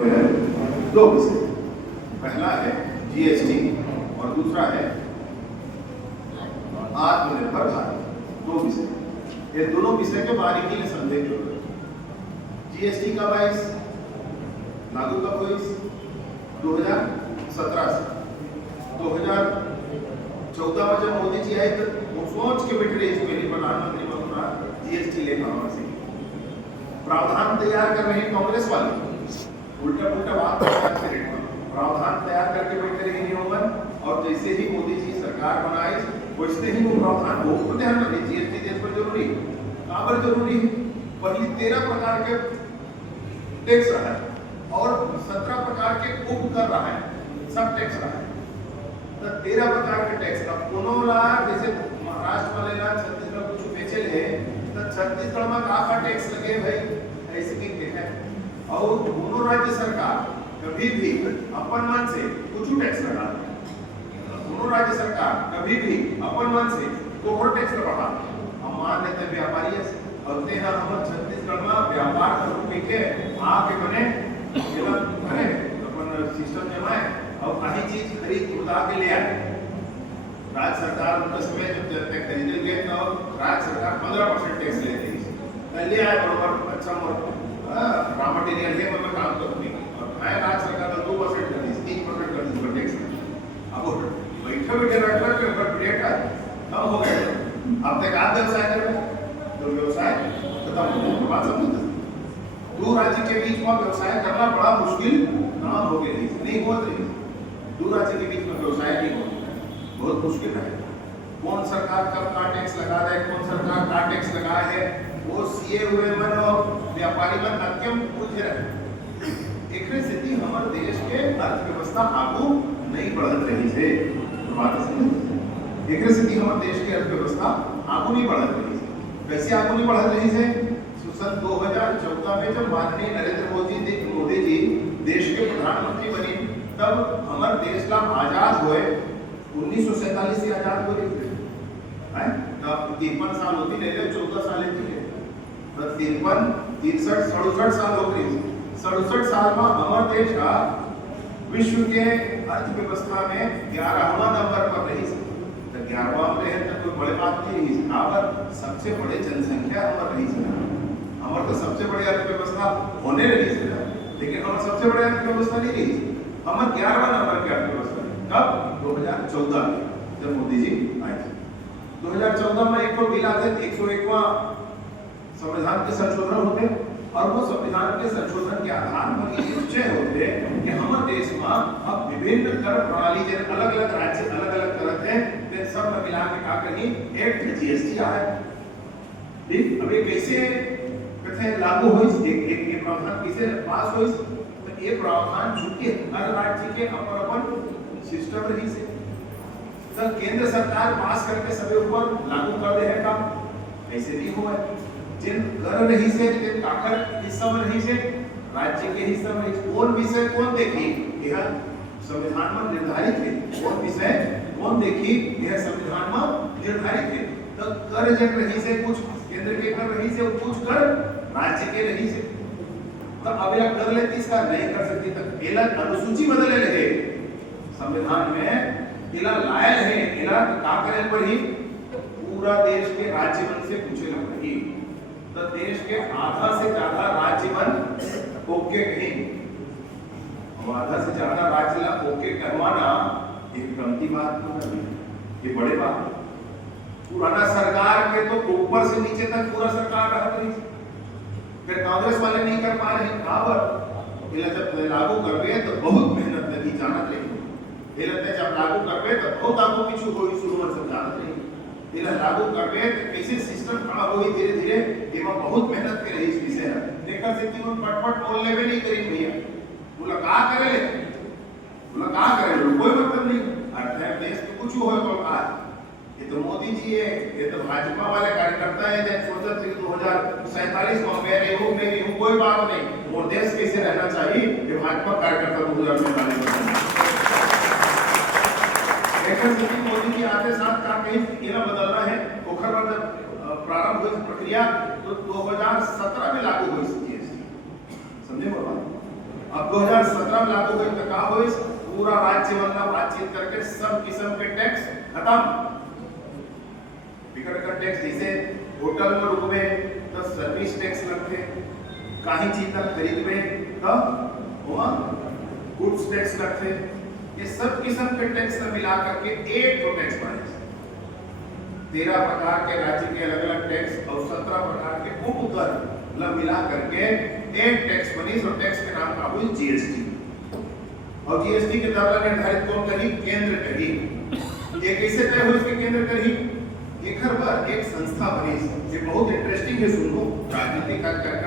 दो विषय, पहला है जीएसटी और दूसरा है आत्मनिर्भर भारत। दो विषय, ये दोनों विषय के बारीकी से समझने की जरूरत है। जीएसटी कब आई, लागू कब हुई? 2017 से। 2014 में जब मोदी जी आए तो वो सोच के बैठे रहे मेरी प्रधानमंत्री बनूंगा, जीएसटी लेकर आऊंगा से प्रावधान तैयार कर रहे कांग्रेस वाले, उल्टा पुल्टा बात प्रावधान तैयार करके बैठे रहे नियमन, और जैसे ही मोदी जी सरकार बनाई वैसे ही वो प्रावधान बहुत ध्यान रखे। जीएसटी देश पर जरूरी, कहाँ पर जरूरी? पहले 13 प्रकार के टैक्स रहा है और 17 प्रकार के उप कर रहा है, सब टैक्स रहा है। तो 13 प्रकार के टैक्स का कोनो ला, जैसे महाराष्ट्र वाले ला छत्तीसगढ़ कुछ बेचे ले तो छत्तीसगढ़ में का टैक्स लगे भाई, ऐसे की देखा है। और दोनों राज्य सरकार कभी भी अपन मन से कुछ टैक्स लगा, दोनों राज्य सरकार कभी भी अपन मन से कोई टैक्स लगा। हम मान लेते हैं व्यापारी और ते हैं हम छत्तीसगढ़ में व्यापार करो के आके बने बने अपन सिस्टम जमाए और कहीं चीज खरीद उड़ा के ले आए। राज्य सरकार उस समय जब खरीदे गए तो राज्य सरकार 15% टैक्स ले रही है, ले आए बराबर अच्छा रॉ मटेरियल है मतलब काम करने की, और मैं राज्य सरकार ने 2% कर दी, 3% कर दी टैक्स। अब बैठे बैठे रख रख के ऊपर रेट कम हो गए। अब तक आप व्यवसाय कर रहे हैं तो व्यवसाय खत्म हो गया। बात समझते? दो राज्य के बीच में व्यवसाय करना बड़ा मुश्किल काम हो गया, नहीं हो रही। दो राज्य के बीच में व्यवसाय नहीं हो, बहुत मुश्किल है। कौन सरकार कब का टैक्स लगा रहा है, कौन सरकार का टैक्स लगा है, वो सीए हुए मन और व्यापारी मन अत्यंत पूछ रहे। एक स्थिति हमारे देश के अर्थव्यवस्था आगू नहीं बढ़ रही है। बात समझ, एक स्थिति हमारे देश की अर्थव्यवस्था आगू नहीं बढ़ रही है। कैसे आगू नहीं बढ़ रही है? सन 2014 में जब माननीय नरेंद्र मोदी जी देश के प्रधानमंत्री बने तब हमारे देश का आजाद हुए 1947 से आजाद हो रही है। तब 53 साल होती नहीं, 14 साल थी, 53, 63, 67 साल हो गई। 67 साल में हमारे देश का विश्व के अर्थव्यवस्था में 11वां नंबर पर रही। तो 11वां में रहे तो कोई बड़ी बात नहीं रही। पर सबसे बड़े जनसंख्या हमारे रही, हमारे तो सबसे बड़ी अर्थव्यवस्था होने लगी थी, लेकिन हमारे सबसे बड़ी अर्थव्यवस्था नहीं रही। हमारे 11वां नंबर की अर्थव्यवस्था कब? 2014 में जब मोदी जी आए थे। 2014 में एक तो बिल आते 101वां संविधान के संशोधन होते, और वो संविधान के संशोधन के आधार पर ये निश्चय होते कि हमारे देश में अब विभिन्न कर प्रणाली जैसे अलग अलग राज्य अलग अलग करते हैं, फिर सब मिला के का कहीं एक जीएसटी आए। ठीक, अब ये कैसे कहते लागू हुई, एक प्रावधान कैसे पास हुई? तो ये प्रावधान चूंकि हर राज्य के अपन सिस्टम रही से तो केंद्र सरकार पास करके सभी ऊपर लागू कर दे है काम, ऐसे नहीं हुआ। जिन कर रही से जिन काकर हिस्सा में रही से राज्य के हिस्सा में कौन विषय कौन देखी, यह संविधान में निर्धारित है। कौन विषय कौन देखी, यह संविधान में निर्धारित है। तो कर जन रही से कुछ केंद्र के कर रही से कुछ कर राज्य के रही से, तो अब यह कर लेती इसका नहीं कर सकती। तो पहला अनुसूची बदले रहे संविधान में, इला लायल है, इला का करे पर ही पूरा देश के राज्य मन से पूछे लग रही। तो देश के आधा से ज्यादा राज्य मन ओके कहीं, आधा से ज्यादा राज्य ला ओके करवाना एक गलती बात नहीं, ये बड़े बात। पुराना सरकार के तो ऊपर से नीचे तक पूरा सरकार रहा रही, फिर कांग्रेस वाले नहीं कर पा रहे। जब लागू करवे तो बहुत मेहनत लगी, जानत रही। जब लागू करवे तो बहुत आपको पीछू हुई, शुरू में सब जानत रही। लागू करवे तो कैसे सिस्टम खड़ा हुई धीरे धीरे, एवं बहुत मेहनत के रही इस विषय में। देखा से कि उन पटपट बोल लेवे नहीं करी भैया, बोला का करे ले, बोला का करे ले, कोई मतलब नहीं। अर्थ है देश में कुछ हो तो का, ये तो मोदी जी है, ये तो भाजपा वाले कार्यकर्ता है जो सोचते थे 2047 में मेरे हूं मेरी हूं, कोई बात नहीं। और देश कैसे रहना चाहिए ये भाजपा कार्यकर्ता 2047 में मोदी जी आते साथ का कहीं ये बदलना है। पोखर में जब प्रारंभ हुई प्रक्रिया तो 2017 में लागू हुई जीएसटी, समझे बाबा। अब 2017 में लागू हुई तो का हुई, पूरा राज्य वाला बातचीत करके सब किस्म के टैक्स खत्म। टिकट का टैक्स, जैसे होटल में रुकवे तो सर्विस टैक्स लगते, कहीं चीज का खरीद में तो गुड्स टैक्स लगते, ये सब किस्म के टैक्स मिला करके एक तो टैक्स बने। 13 प्रकार के राज्य के अलग अलग टैक्स और 17 प्रकार के उप कर मिला करके एक टैक्स बनी, और टैक्स के नाम का हुई जीएसटी। और जीएसटी के दर निर्धारित कौन करी? केंद्र करी। ये कैसे तय हुई इसके केंद्र करी? एक हर बार एक संस्था बनी, ये बहुत इंटरेस्टिंग है, सुनो। राजनीतिक कार्यक्रम